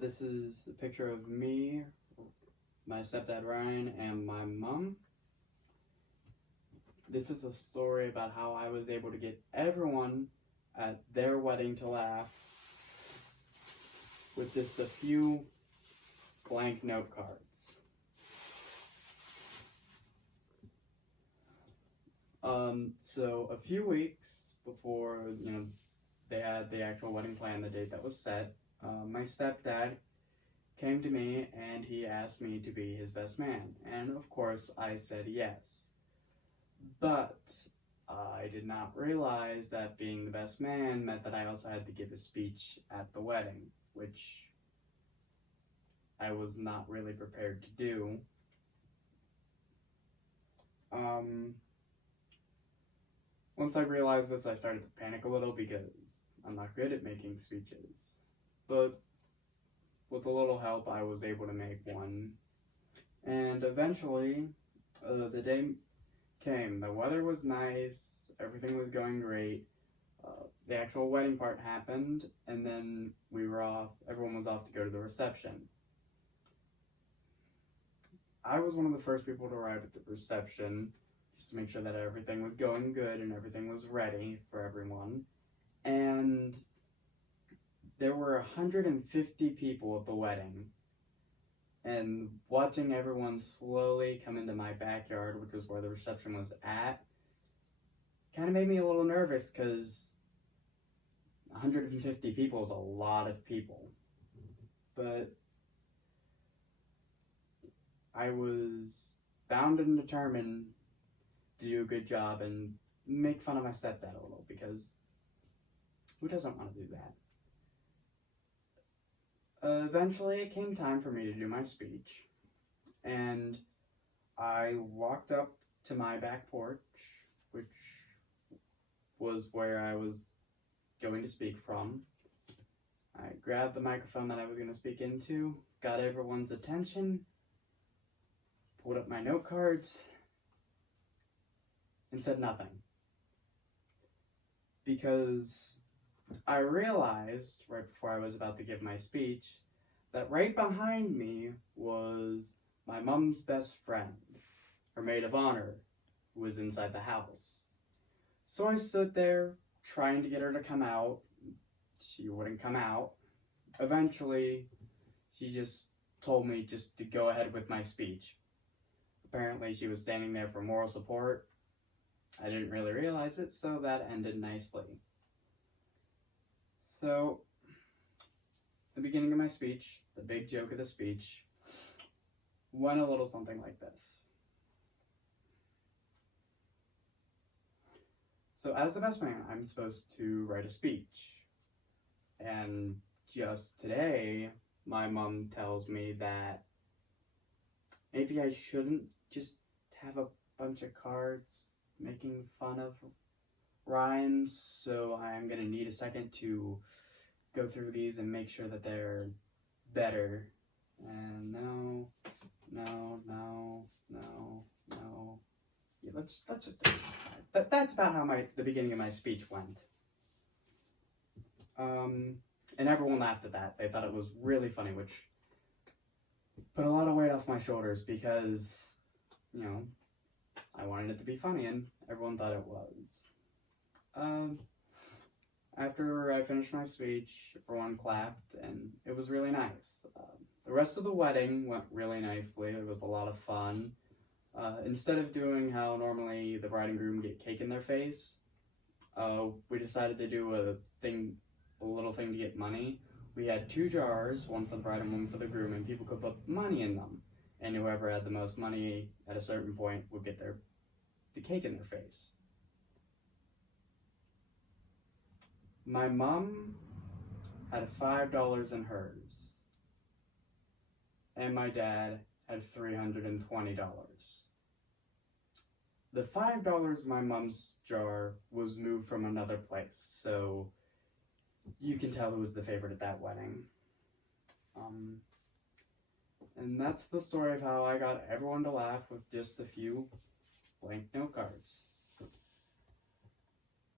This is a picture of me, my stepdad Ryan, and my mom. This is a story about how I was able to get everyone at their wedding to laugh with just a few blank note cards. So a few weeks before, they had the actual wedding plan, the date that was set, my stepdad came to me and he asked me to be his best man. And of course I said yes. But I did not realize that being the best man meant that I also had to give a speech at the wedding, which I was not really prepared to do. Once I realized this, I started to panic a little because I'm not good at making speeches. But with a little help, I was able to make one. And eventually, the day came. The weather was nice, everything was going great. The actual wedding part happened, and then everyone was off to go to the reception. I was one of the first people to arrive at the reception, just to make sure that everything was going good and everything was ready for everyone. And there were 150 people at the wedding. And watching everyone slowly come into my backyard, which is where the reception was at, kind of made me a little nervous because 150 people is a lot of people. But I was bound and determined to do a good job and make fun of my stepdad a little, because who doesn't want to do that? Eventually it came time for me to do my speech, and I walked up to my back porch, which was where I was going to speak from. I grabbed the microphone that I was going to speak into, got everyone's attention, pulled up my note cards, and said nothing. Because I realized, right before I was about to give my speech, that right behind me was my mom's best friend, her maid of honor, who was inside the house. So I stood there, trying to get her to come out. She wouldn't come out. Eventually, she just told me just to go ahead with my speech. Apparently, she was standing there for moral support. I didn't really realize it, so that ended nicely. So, the beginning of my speech, the big joke of the speech, went a little something like this. So, as the best man, I'm supposed to write a speech. And just today, my mom tells me that maybe I shouldn't just have a bunch of cards making fun of Ryan, so I'm going to need a second to go through these and make sure that they're better. And no. Yeah, let's just do it. That's about how the beginning of my speech went. And everyone laughed at that. They thought it was really funny, which put a lot of weight off my shoulders because, I wanted it to be funny, and everyone thought it was. After I finished my speech, everyone clapped, and it was really nice. The rest of the wedding went really nicely. It was a lot of fun. Instead of doing how normally the bride and groom get cake in their face, we decided to do a little thing to get money. We had 2 jars, one for the bride and one for the groom, and people could put money in them. And whoever had the most money at a certain point would get the cake in their face. My mom had $5 in hers, and my dad had $320. The $5 in my mom's jar was moved from another place, so you can tell who was the favorite at that wedding. And that's the story of how I got everyone to laugh with just a few blank note cards.